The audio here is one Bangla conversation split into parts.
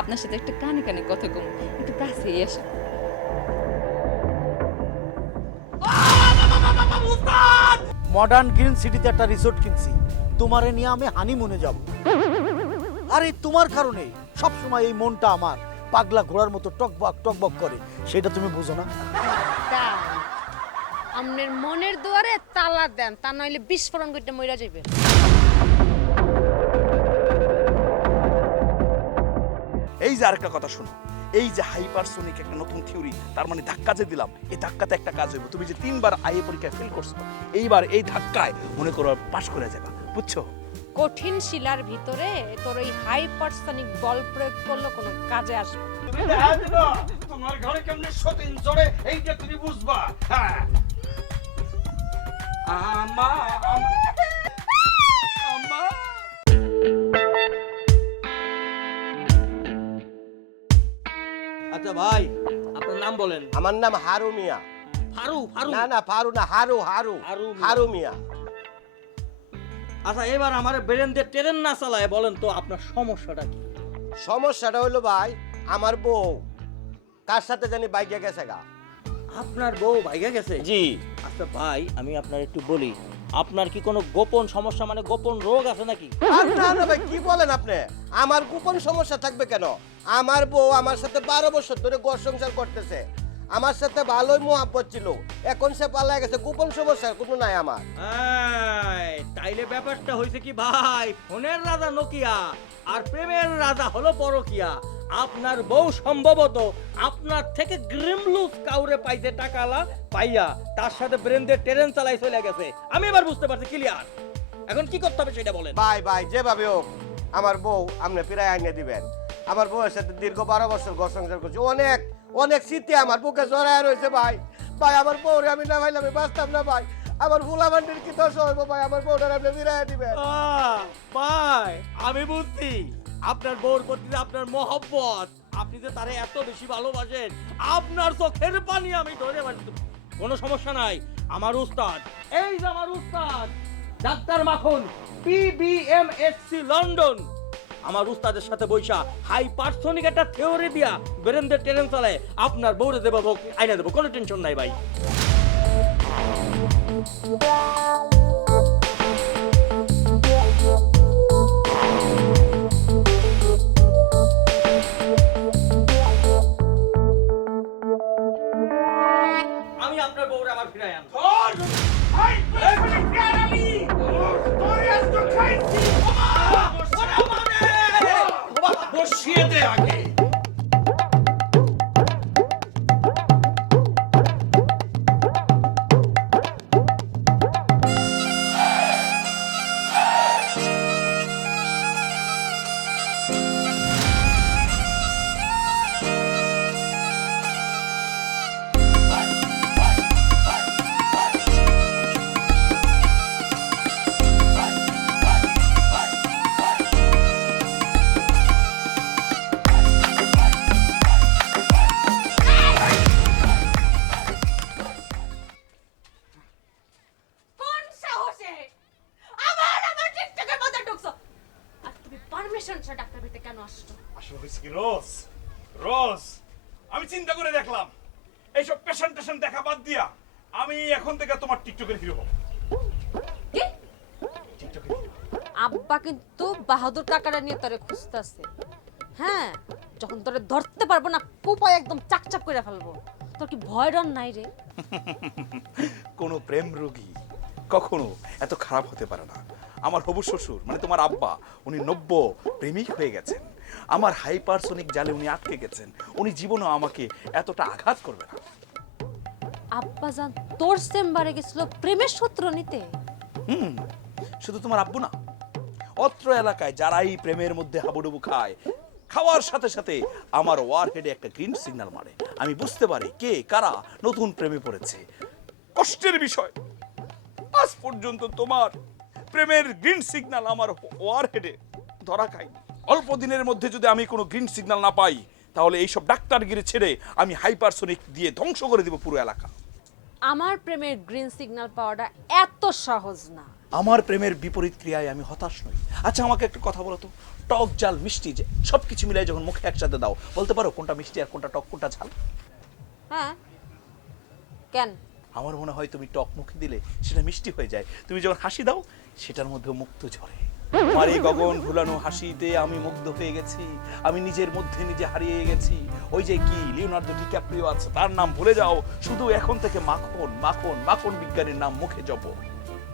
আপনার সাথে একটা কানে কানে কথা কম, একটু কাছে এসো। মডার্ন গ্রিন সিটিতে একটা রিসোর্ট কিনছি, তোমারে নিয়ে আমি হানিমুনে যাব। আরে তোমার কারণে সবসময় এই মনটা আমার পাগলা ঘোড়ার মতো টকবক করে, সেটা তুমি বুঝো না? আমনের মনের দুয়ারে তালা দেন, তা নইলে বিস্ফোরণ করতে মইরা যাইবে। এই যে আরেকটা কথা শোনো, এই যে হাইপারসোনিক একটা নতুন থিওরি, তার মানে ধাক্কা যে দিলাম, এই ধাক্কাতে একটা কাজ হইব। তুমি যে 3 বার আইএ পরীক্ষায় ফেল করছো, এইবার এই ধাক্কায় মনে করো পাশ করে যাবা, বুঝছো? কঠিন শিলার ভিতরে তোর ওই হাইপারসনিক বল প্রয়োগ করলে কোনো কাজে আসবে না। তোমার ঘরে কেমনে সতীন চড়ে এইটা তুমি বুঝবা। হ্যাঁ আমা আমা আচ্ছা ভাই, আপনার নাম বলেন। আমার নাম হারু মিয়া। ফারু ফারু না না ফারু না, হারু হারু হারু মিয়া। হারু মিয়া। আচ্ছা এবার আমার বেরেন দিয়ে ট্রেন না চালায় বলেন তো আপনার সমস্যাটা কি? সমস্যাটা হলো ভাই, আমার বউ কার সাথে জানি বাইকে গেছে গা। আপনার বউ ভাইগা গেছে? জি। আচ্ছা ভাই, আমি আপনার একটু বলি, আপনার কি কোনো গোপন সমস্যা মানে গোপন রোগ আছে নাকি? আর না না ভাই, কি বলেন আপনি? আমার গোপন সমস্যা থাকবে কেন? আমার বউ আমার সাথে 12 বছর ধরে ঘর সংসার করতেছে, আমার সাথে ভালোই মোহাব্বত ছিল, এখন সে পালা গেছে। গোপন সমস্যা কোনো নাই আমার। এই, তাইলে ব্যাপারটা হয়েছে কি ভাই, ফোনের রাজা নোকিয়া আর প্রেমের রাজা হলো পরকিয়া। আপনার বউ সম্ভবত আপনার থেকে গ্রিমলুস কাউরে পাইতে টাকালা পাইয়া তার সাথে ব্রেন্ডের ট্রেন চালাই চলে গেছে। আমি এবার বুঝতে পারছি ক্লিয়ার। এখন কি করতে হবে সেটা বলেন। ভাই ভাই যেভাবে হোক আমার বউ আপনি ফিরাই আইনে দিবেন। আমার বউয়ের সাথে দীর্ঘ 12 বছর ঘর সংসার করছি, অনেক অনেক স্মৃতি আমার বুকে জড়ায় রয়েছে ভাই। ভাই আমার বউরে আমি না ভাইলে আমি বাঁচতাম না ভাই। আমার ভুলামান্ডির কি দোষ হইব ভাই? আমার বউটার আপনি ফিরাই দিবেন। ভাই আমি বুঝছি আপনার বউর প্রতি যে আপনার মহব্বত, আপনি যে তারে এত বেশি ভালোবাসেন, আপনার চোখের পানি আমি ধরে পাচ্ছি। কোনো সমস্যা নাই, আমার উস্তাদ, এই যে আমার উস্তাদ ডাক্তার মাখন, পিবিএমএসসি লন্ডন, আমার উস্তাদের সাথে বৈশা হাইপারসনিক একটা থিওরি দিয়া বেরেন্দের ট্রেন চালায় আপনার বউরে দেবো, আইনা দেবো, কোনো টেনশন নাই ভাই। আমি আপনার বউরে আমার ফিরাই আনবো। হাই প্রেসিডেন্ট তোরে আজ তো খাইছি। বসিয়ে দে আগে। কোন সাহসে আমার টিকটকের মধ্যে ঢুকছো? আর তুমি পারমিশন ছাড়া ডাক্তার ভিতরে কেন আসছো? আসলে হয়েছে কি রোজ, রোজ আমি চিন্তা করে দেখলাম এইসব পেশেন্ট দেখা বাদ দিয়া আমি এখন থেকে তোমার টিকটকের হিরো হব। কি? টিকটকের হিরো। আব্বা কিন্তু বাহাদুর টাকাটা নিয়ে তোরে খুঁজতেছে। হ্যাঁ, যখন তোরে ধরতে পারবো না, কোপায় একদম চাকচাক করে ফেলবো। তোর কি ভয় ডর নাই রে? কোনো প্রেম রোগী কখনো এত খারাপ হতে পারে না। আমার হবু শ্বশুর মানে তোমার আব্বা, উনি নব্য প্রেমিক হয়ে গেছেন। আমার হাইপারসনিক জালে উনি আটকে গেছেন। উনি জীবনেও আমাকে এতটা আঘাত করবে না। আব্বা জান তোর চেম্বারে গেছিল প্রেমের সূত্র নিতে? শুধু তোমার আব্বু না, অত্র এলাকায় যারাই প্রেমের মধ্যে হাবুডুবু খায়, খাওয়ার সাথে সাথে আমার ওয়ার হেডে একটা গ্রিন সিগন্যাল মারে। আমি বুঝতে পারি কে কারা নতুন প্রেমে পড়েছে। কষ্টের বিষয়, আজ পর্যন্ত তোমার প্রেমের গ্রিন সিগন্যাল আমার ওয়ার হেডে ধরা খায়নি। অল্প দিনের মধ্যে যদি আমি কোনো গ্রিন সিগন্যাল না পাই, তাহলে এইসব ডাক্তারগিরি ছেড়ে আমি হাইপারসনিক দিয়ে ধ্বংস করে দিব পুরো এলাকা। আমার প্রেমের গ্রিন সিগন্যাল পাওয়াটা এত সহজ না। আমার প্রেমের বিপরীত ক্রিয়ায় আমি হতাশ নই। আচ্ছা আমাকে একটা কথা বলো তো, টক ঝাল মিষ্টি যে সব কিছু মিলাই যখন মুখে একসাথে দাও, বলতে পারো কোনটা মিষ্টি আর কোনটা টক, কোনটা ঝাল? হ্যাঁ, কেন? আমার মনে হয় তুমি টক মুখে দিলে সেটা মিষ্টি হয়ে যায়, তুমি যখন হাসি দাও সেটার মধ্যে মুক্ত ঝরে। আমার এই গগন ভুলানো হাসিতে আমি মুগ্ধ হয়ে গেছি, আমি নিজের মধ্যে নিজে হারিয়ে গেছি। ওই যে কি লিওনার্দো ডিক্যাপ্রিও আছে, তার নাম ভুলে যাও, শুধু এখন থেকে মাখন মাখন মাখন বিজ্ঞানীর নাম মুখে জপ।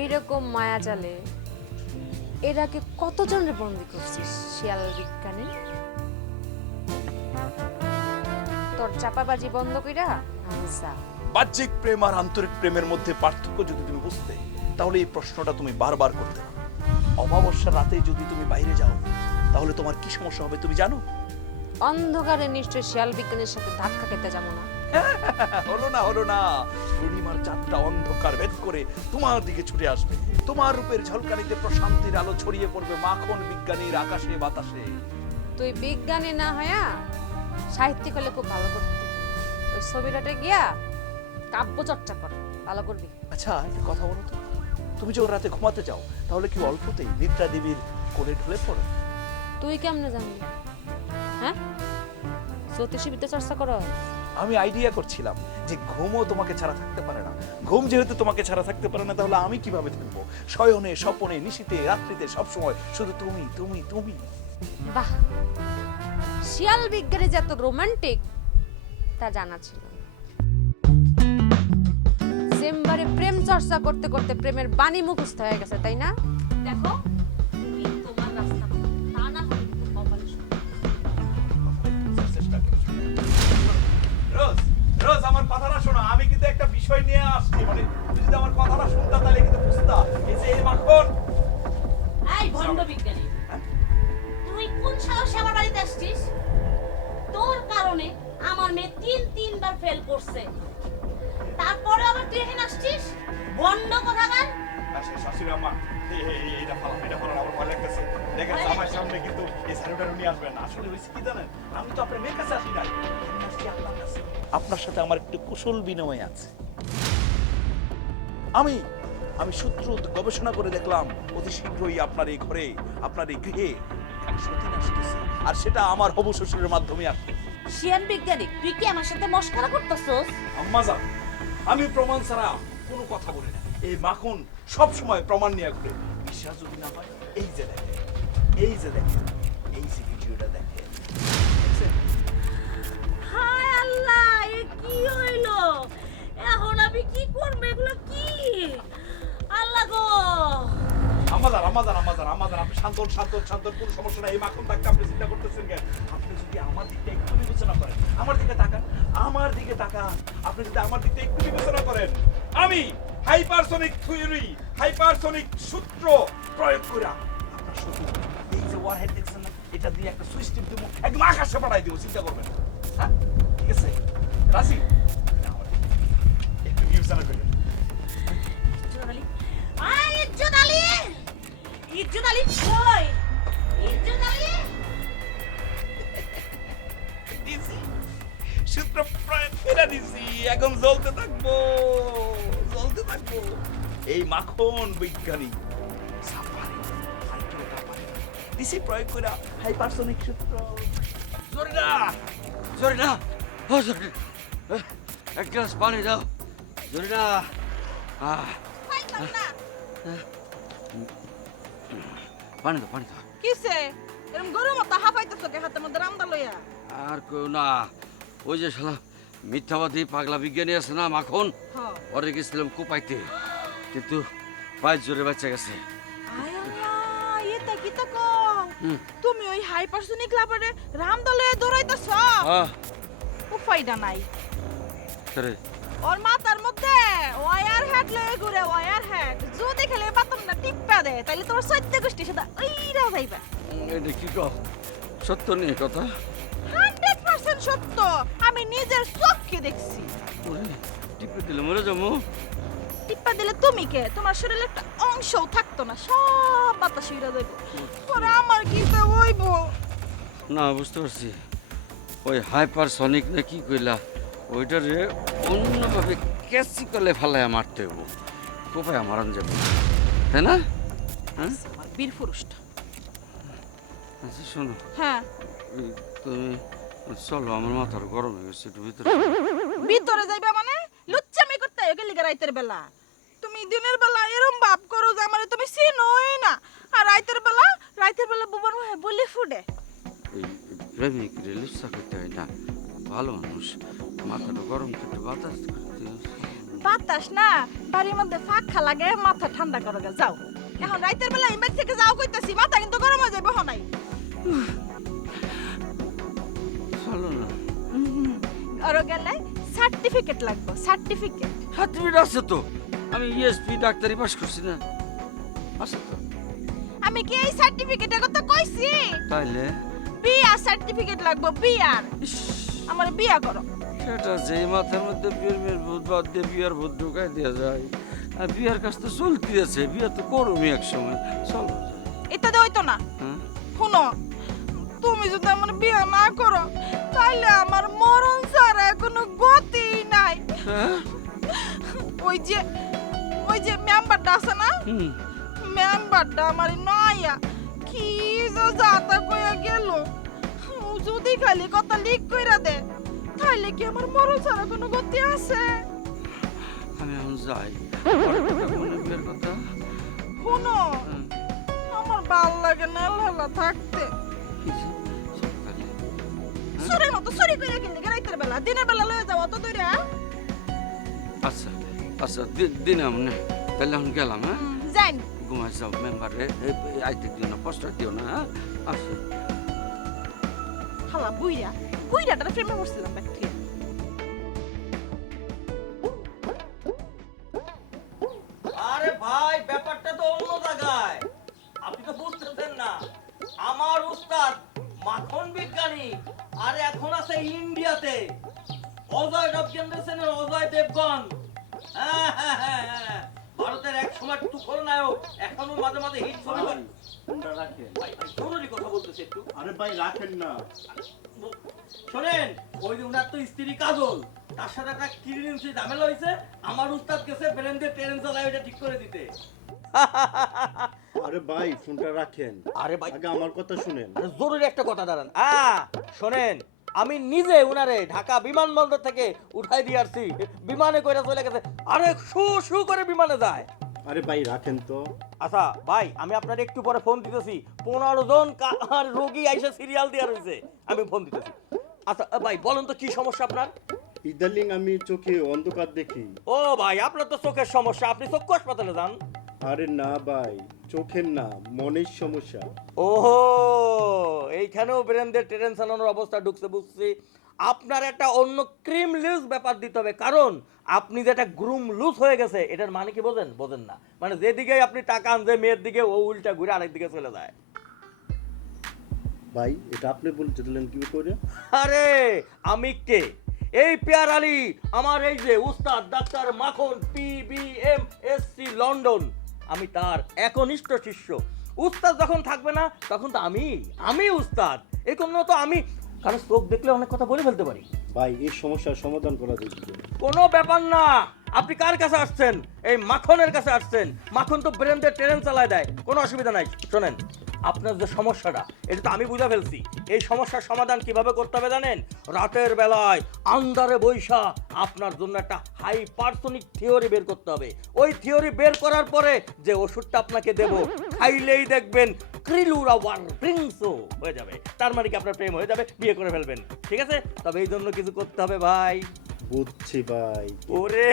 এইরকম মায়া জালে এর আগে কতজনের বন্দি করছিস শিয়াল বিজ্ঞানী? তোর চাপাবাজি বন্ধ কইরা আমি যা। বাহ্যিক প্রেম আর আন্তরিক প্রেমের মধ্যে পার্থক্য যদি তুমি বুঝতে, তাহলে এই প্রশ্নটা তুমি বারবার করতে না। অমাবস্যার রাতে যদি তুমি বাইরে যাও, তাহলে তোমার কি সমস্যা হবে তুমি জানো? অন্ধকারে নিশ্চয় শিয়াল বিজ্ঞানীর সাথে ধাক্কা খেতে যাবো না। হলো না, পূর্ণিমার চাঁদটা অন্ধকার ভেদ করে তোমার দিকে ছুটে আসবে, তোমার রূপের ঝলকানিতে প্রশান্তির আলো ছড়িয়ে পড়বে মাখন বিজ্ঞানীর আকাশে বাতাসে। তুই বিজ্ঞানী না হয়া সাহিত্যিক হলে খুব ভালো করতি। ওই ছবিটাতে গিয়া কাব্য চর্চা কর, ভালো করবি। আচ্ছা একটা কথা বলো তো, তুমি যখন রাতে ঘুমাতে যাও, তাহলে কি অল্পতেই নিদ্রা দেবীর কোলে ঢলে পড়ো? তুই কেমনে জানবি? হ্যাঁ, জ্যোতিষীবিদ্যা চর্চা কর? আমি আইডিয়া করছিলাম যে ঘুমও তোমাকে ছাড়া থাকতে পারে না। ঘুম যেহেতু তোমাকে ছাড়া থাকতে পারে না, তাহলে আমি কিভাবে থাকবো? শয়নে স্বপনে নিশীতে রাত্রিতে সবসময় শুধু তুমি তুমি তুমি। বাহ, শিয়াল বিজ্ঞানী যে এত রোমান্টিক তা জানা ছিল না। চেম্বারে প্রেম চর্চা করতে করতে প্রেমের বাণী মুখস্থ হয়ে গেছে, তাই না? দেখো তুমি তোমার রাস্তা করো, তা না হলে কিন্তু কপালে শোনো। রোজ রোজ আমার কথাটা শোনো, আমি কিন্তু একটা বিষয় নিয়ে আসছি, মানে তুমি যদি আমার কথাটা শুনতা তাহলে কিন্তু বুঝতা। এই যে এই মাখন, এই ভণ্ড বিজ্ঞানী, তুই কোন সাহসে আমার বাড়িতে আসছিস? তোর কারণে আমার মেয়ে তিনবার ফেল করছে, তারপরে আবার তুই এখানে আসছিস? ভণ্ড কোথাকার! শাশুড়ি আম্মা, এটা ফালা আমার ভয় লাগতেছে। দেখেন আমার সামনে কিন্তু এই স্যালুটার উনি আসবেন না। আসলে হয়েছে কি জানেন, আমি তো আপনার মেয়ের কাছে আসি নাই, আমি আসছি আপনার কাছে। আপনার সাথে আমার একটু কুশল বিনিময় আছে। আমি সূত্র গবেষণা করে দেখলাম অতি শীঘ্রই আপনার এই ঘরে, আপনার এই গৃহে সতীন আসতেছে, আর সেটা আমার হবু শ্বশুরের মাধ্যমে আসবে। শিয়ান বিজ্ঞানী, তুই কি আমার সাথে মশকরা করতেছস? আম্মা জান, আমি প্রমাণ ছাড়া কোনো কথা বলি না। এই মাখন সব সময় প্রমাণ নিয়ে ঘুরে। বিশ্বাস যদি না হয়, এই যে দেখেন, এই যে দেখেন, এই যে ভিডিওটা দেখেন। দেখছেন? হায় আল্লাহ, এ কি হইলো? এখন আমি কি করব? এগুলো কি? আল্লাহ গো! আম্মা জান, আপনি শান্ত, কোনো সমস্যা নাই। এই মাখন থাকতে আপনি চিন্তা করতেছেন কেন? আপনি যদি আমার দিকটা একটু বিবেচনা করেন, আমার দিকে তাকান, আপনি যদি আমার দিকটা একটু বিবেচনা করেন, আমি হাইপারসনিক থিওরি, হাইপারসনিক সূত্র প্রয়োগ করে আপনার শত্রু এই যে ওয়ারহেড দেখছেন না, এটা দিয়ে একটা সুইচ টিপ দেবো, একদম আকাশে পাঠাই দেবো, চিন্তা করবেন। হ্যাঁ, ঠিক আছে রাজি? একটু বিবেচনা করেন। ইজ্জত আলী, কই? ইজ্জত আলী! দিছি, সূত্র প্রয়োগ করে দিছি, এখন জ্বলতে থাকবো। এই মাখন বিজ্ঞানী দিছি প্রয়োগ করে হাইপারসনিক সূত্র। জরিনা, ও জরিনা, এক গ্লাস পানি দাও জরিনা। পানি দাও। কিসে এরকম গরম মতো হাঁপাইতেছো কে হাতের মধ্যে রামদা লইয়া? আর কেউ না, ওই যে শালা মিথ্যাবাদী পাগলা বিজ্ঞানী আছে না মাখন, ওরে গেছিলাম কোপাইতে, কিন্তু পায়ের জোরে বাচ্চা গেছে। আয় আল্লাহ, এটা কি তা কও? তুমি ওই হাইপারসনিক লাভারে রামদা লইয়া দৌড়াইতেছ? উপায়টা নাই। ওর মাথার মধ্যে ওয়ার হেড লয়ে ঘুরে, ওয়ার হেড যদি খেলে বাতনটা টিপ্পা দেয়, তাহলে তোমার সত্য গোষ্ঠী সেটা ওইরা যাইবা। এটা কি কও? সত্য নেই কথা? 100% সত্য, আমি নিজের চোখে দেখছি। টিপে দিলে মরে যাবো। টিপ্পা দিলে তুমি কে? তোমার শরীরে একটা অংশও থাকতো না, সব বাতাস উড়ে যাইব। পরে আমার কি তা হইব? না, বুঝতে পারছি। ওই হাইপারসনিক না কি কইলা, ওইটারে অন্যভাবে ক্যাসি কলে ফেলায় মারতে হইব, কোপায় মারান যাবে। তাই না? হ্যাঁ আমার বীর পুরুষটা। আচ্ছা শোনো, হ্যাঁ, এই তুমি চলো, আমার মাথার গরম হয়ে গেছে, একটু ভিতরে। ভিতরে যাইবা মানে লুচ্চামি করতে হয় গেলি রাইতের বেলা। তুমি দিনের বেলা এরম ভাব করো যে আমারে তুমি চিনোই না, আর রাইতের বেলা বুবার মুখে বলি ফুটে। এই প্রেমিক রিলিজটা করতে হয় না, ভালো মানুষ, মাথাটা গরম করতে বাতাস করতে। বাতাস না, বাড়ির মধ্যে ফাঁকা লাগে, মাথা ঠান্ডা করো গে, যাও। এখন রাইতের বেলা ইমেজ থেকে যাও কইতাছি, মাথা কিন্তু গরম হয়ে যাবে হনাই। চলো না। আর গেলে সার্টিফিকেট লাগবে, সার্টিফিকেট। সার্টিফিকেট আছে তো, আমি ইএসপি ডাক্তারি পাস করছি না, আছে তো। আমি কি এই সার্টিফিকেটের কথা কইছি? তাইলে বিয়া সার্টিফিকেট লাগবে, বিয়ার। আমার বিয়া করো। সেটা যেই মাথার মধ্যে বিয়ের ভূত বাদ দিয়ে বিয়ার ভূত ঢুকাই দেওয়া যায়, আর বিয়ার কাজ তো চলতে আছে, বিয়া তো করবি এক সময়। চলো। ইত্যাদি হইতো না। হ্যাঁ শুনো, তুমি যদি আমার বিয়া না করো তাহলে আমার মরণ ছাড়া কোনো গতি নাই। হ্যাঁ? ওই যে মেম্বারটা আছে না, হুম। মেম্বারটা আমার নয়া কি যে যাতা কইয়া গেল, ও যদি খালি কথা লিক কইরা দে তাহলে কি আমার মরণ ছাড়া কোনো গতি আছে? আমি এখন যাই, মনে বিয়ের কথা। শুনো, হ্যাঁ। আমার ভাল লাগে না লালা থাকতে। চুরির মতো চুরি কইরা কিনলে রাইতের বেলা, দিনের বেলা লয়ে যাও তো দইরা। আচ্ছা আচ্ছা, দিনে মনে তাহলে এখন গেলাম। হ্যাঁ, যাইন ঘুমাই যাও, মেম্বারে আইতে দিও না, কষ্ট দিও না। হ্যাঁ, আচ্ছা। হালা বুইরাটার প্রেমে পড়ছিলাম ব্যাকটেরিয়া। আরে ভাই, ব্যাপারটা তো অন্য জায়গায়, আপনি তো বুঝতেছেন না। আমার উস্তাদ মাখন বিজ্ঞানী আর এখন আছে ইন্ডিয়াতে, অজয় দেবগেন্দ্র অজয় দেবগন। হ্যাঁ হ্যাঁ হ্যাঁ হ্যাঁ, ভারতের এক সময় তুখোর নায়ক, এখনো মাঝে মাঝে হিট ছবি করে। ভাই জরুরি কথা বলতেছি একটু। আরে ভাই রাখেন না। শোনেন, ওই যে উনার তো স্ত্রী কাজল, তার সাথে একটা কিরিনসি ঝামেলা হয়েছে, আমার উস্তাদ গেছে ব্রেন্ডের ট্রেন চালায় ওটা ঠিক করে দিতে। আরে ভাই ফোনটা রাখেন, আরে ভাই আগে আমার কথা শুনেন। জরুরি একটা কথা দাঁড়ান। শোনেন, আমি নিজে উনারে ঢাকা বিমানবন্দর থেকে উঠাই দিয়ে আসছি, বিমানে কইরা চলে গেছে। আরে শু করে বিমানে যায়। আরে ভাই রাখেন তো। আচ্ছা ভাই, আমি আপনার একটু পরে ফোন দিতেছি, 15 জন রোগী আইসা সিরিয়াল দেওয়া রয়েছে, আমি ফোন দিতেছি। আচ্ছা ভাই বলেন তো কি সমস্যা আপনার? ইদানিং আমি চোখে অন্ধকার দেখি। ও ভাই, আপনার তো চোখের সমস্যা, আপনি চক্ষু হাসপাতালে যান। আরে না ভাই, চোখের না, মনের সমস্যা। ওহো, এইখানেও ব্রেনদের ট্রেন চালানোর অবস্থা ঢুকছে, বুঝছি। আপনার একটা অন্য ক্রিম লুজ ব্যাপার দিতে হবে, কারণ আপনি যেটা গ্রুম লুজ হয়ে গেছে, এটার মানে কি বোঝেন না? মানে যেদিকে আপনি টাকা আন, যে মেয়ের দিকে, ও উল্টা ঘুরে আরেক দিকে চলে যায়। ভাই এটা আপনি বলতে দিলেন কি করে? আরে আমি কে? এই পেয়ার আলী, আমার এই যে উস্তাদ ডাক্তার মাখন PBMSc লন্ডন, আমি তার একনিষ্ঠ শিষ্য। উস্তাদ যখন থাকবে না তখন তো আমি উস্তাদ, এই জন্য তো আমি কারণ চোখ দেখলে অনেক কথা বলে ফেলতে পারি। ভাই এই সমস্যার সমাধান করা যাবে? কোনো ব্যাপার না। আপনি কার কাছে আসছেন? এই মাখনের কাছে আসছেন। মাখন তো ব্রেনদের ট্রেন চালায় দেয়, কোনো অসুবিধা নাই। শোনেন, আপনার যে সমস্যাটা, এটা তো আমি বুঝে ফেলছি। এই সমস্যার সমাধান কিভাবে করতে হবে জানেন? রাতের বেলায় আন্ধারে বৈশা আপনার জন্য একটা হাইপারসোনিক থিওরি বের করতে হবে। ওই থিওরি বের করার পরে যে ওষুধটা আপনাকে দেব, খাইলেই দেখবেন ক্রিলুরা ওয়ার ড্রিঙ্কসও হয়ে যাবে। তার মানে কি আপনার প্রেম হয়ে যাবে, বিয়ে করে ফেলবেন। ঠিক আছে? তবে এই জন্য কিছু করতে হবে ভাই। বুঝছি ভাই। ওরে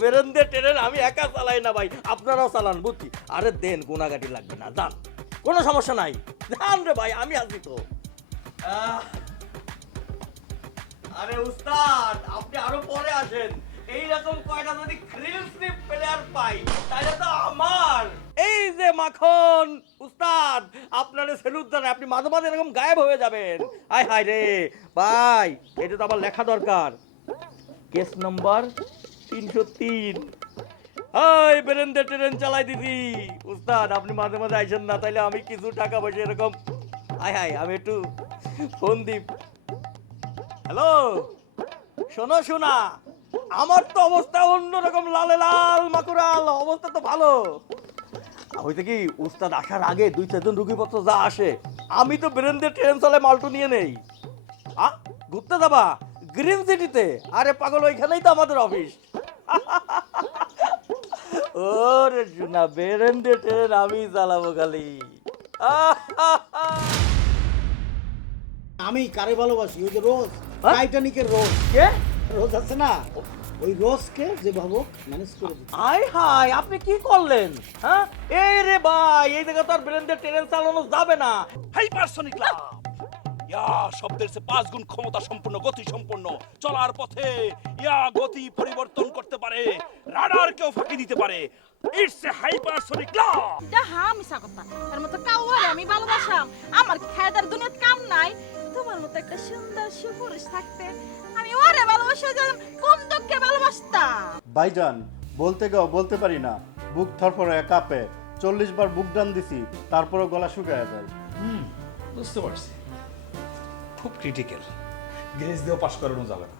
বেরেন্দ্র ট্রেন আমি একা চালাই না ভাই, আপনারাও চালান, বুঝছি। আরে দেন, গুনাগাটি লাগবে না, যান, কোনো সমস্যা নাই, যান রে ভাই, আমি আছি তো। আরে উস্তাদ, আপনি আরো পরে আসেন। এইরকম কয়টা যদি ক্রিল স্লিপ প্লেয়ার পাই তাহলে তো আমার। এই যে মাখন উস্তাদ, আপনারে সেলুট জানাই, আপনি মাঝে মাঝে এরকম গায়েব হয়ে যাবেন। আয় হায় রে ভাই, এটা তো আবার লেখা দরকার। Case number 303। হাই বেরেন্দ্র ট্রেন চালাই দিদি। উস্তাদ আপনি মাঝে মাঝে আইসেন না, তাইলে আমি কিছু টাকা পয়সা এরকম। আয় হায়, আমি একটু ফোন দিই। হ্যালো, শোনা, আমার তো অবস্থা অন্যরকম, লালে লাল মাকুরাল অবস্থা তো ভালো। হইতে কি উস্তাদ আসার আগে 2-4 জন রুগীপত্র যা আসে আমি তো ব্রেন্ডে ট্রেন চলে মালটো নিয়ে নেই। ঘুরতে যাবা গ্রিন সিটিতে? আরে পাগল, ওইখানেই তো আমাদের অফিস। ওরে শোনা, ব্রেন্ডে ট্রেন আমি চালাবো খালি। আমি কারে ভালোবাসি? ওই যে রোজ, টাইটানিকের রোজ। কে? রোজ আছে না, ওই রোজকে যে ভাবো ম্যানেজ করে দিচ্ছি। আয় হায়, আপনি কি করলেন? হ্যাঁ, এই রে ভাই, এই জায়গা তো আর ব্রেন্ডে ট্রেন চালানো যাবে না। হাইপারসনিক লাভ ইয়া শব্দের চেয়ে 5 গুণ ক্ষমতা সম্পন্ন, গতি সম্পন্ন, চলার পথে ইয়া গতি পরিবর্তন করতে পারে, রাডারকেও ফাঁকি দিতে পারে। ইটস এ হাইপারসনিক লাভ। এটা মিছা কথা। তার মতো কাউরে আমি ভালোবাসাম। আমার কি খায়দার দুনিয়াত কাম নাই? তোমার মতো একটা সুন্দর সুপুরুষ থাকতে আমি ওরে ভালোবাসা যাম, কোন দুঃখে ভালোবাসতাম। ভাইজান, বলতে গেও বলতে পারি না, বুক থরফরে কাঁপে। 40 বার বুক ডান দিছি, তারপরও গলা শুকায় যায়। বুঝতে পারছি, খুব ক্রিটিক্যাল, গ্রেস দিয়েও পাশ করানো যাবে না।